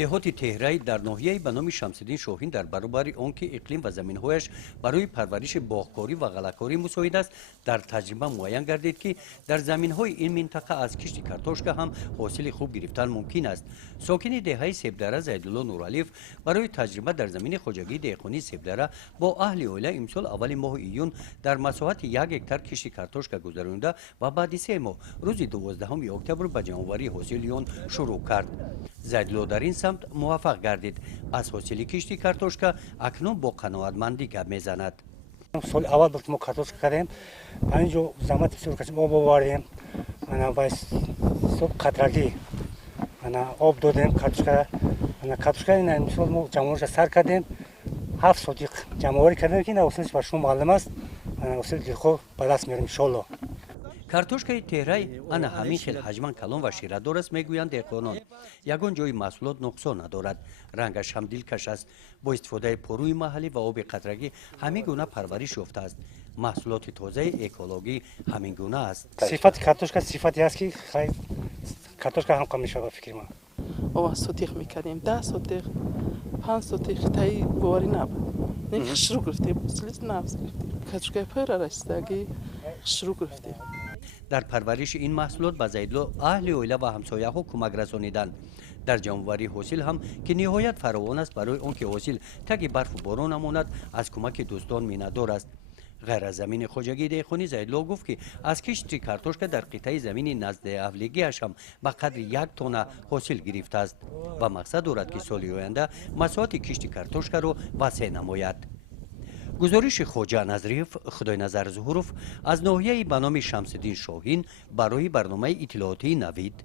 деҳоти теҳраи дар ноҳияи ба номи Шамсиддин Шоҳин дар баробари он ки иқлим ва заминҳояш барои парвариши боғкорӣ ва ғалакорӣ мусоид аст, дар таҷриба муайян гардид ки дар заминҳои ин минтақа аз кишти картошка ҳам ҳосили хуб гирифтан мумкин аст. Сокини деҳаи Себдара Зайдулло Нуралиев барои таҷриба дар замини хоҷагии деҳқонии Себдара бо аҳли оила имсол аввали моҳи июн дар масоҳати 1 гектар кишти картошка гузаронида ва баъди 3 моҳ рӯзи 12 октябр ба ҷамъоварии ҳосили он шурӯъ кард. Зайдулло дар ин самт муваффақ гардид. Аз ҳосили кишти картошка акнун бо қаноатмандӣ гап мезанад. Соли аввал буд ки мо картошка кардем, ҳаминҷо заҳмати бисёр кашидем, об овардем, суб қатрагӣ об додем картошка мисол мо ҷамъовариша сар кардем, 7 сотиқ ҷамъоварӣ кардем ки ҳосилаш ба шумо маълум аст, ҳосили дилхоҳ ба даст меорем иншоалло. картошкаи теҳрай ана ҳамин хел ҳаҷман калон ва ширадор аст, мегӯянд деҳқонон. Ягон ҷои маҳсулот нуқсон надорад, рангаш ҳам дилкаш аст. Бо истифодаи порӯи маҳаллӣ ва оби қатрагӣ ҳамин гуна парвариш ёфтааст. маҳсулоти тозаи экологӣ ҳамин гуна аст. Сифати картошка сифате аст ки картошка ҳам кам мешавад ба фикри ман. сотиқ мекардем, 10 сотиқ, 5 сотиқ таи боварӣ набуд. Шурӯъ гирифтем, ҳосили нафс гирифтем. Картошкаи пурра расидагӣ шурӯъ гирифтем. дар парвариши ин маҳсулот ба Зайдулло аҳли оила ва ҳамсояҳо кӯмак расониданд. дар ҷамъоварии ҳосил ҳам ки ниҳоят фаровон аст, барои он ки ҳосил таги барфу борон намонад, аз кӯмаки дӯстон миннатдор аст. ғайр аз замини хоҷагии деҳқонӣ Зайдулло гуфт ки аз кишти картошка дар қитъаи замини назди авлигиаш ҳам ба қадри 1 тонна ҳосил гирифтааст ва мақсад дорад ки соли оянда масоҳати кишти картошкаро васеъ намояд. гузориши Хоҷа Назриев, Худойназар Зуҳуров аз ноҳияи ба номи Шамсиддин Шоҳин барои барномаи иттилоотии Навид.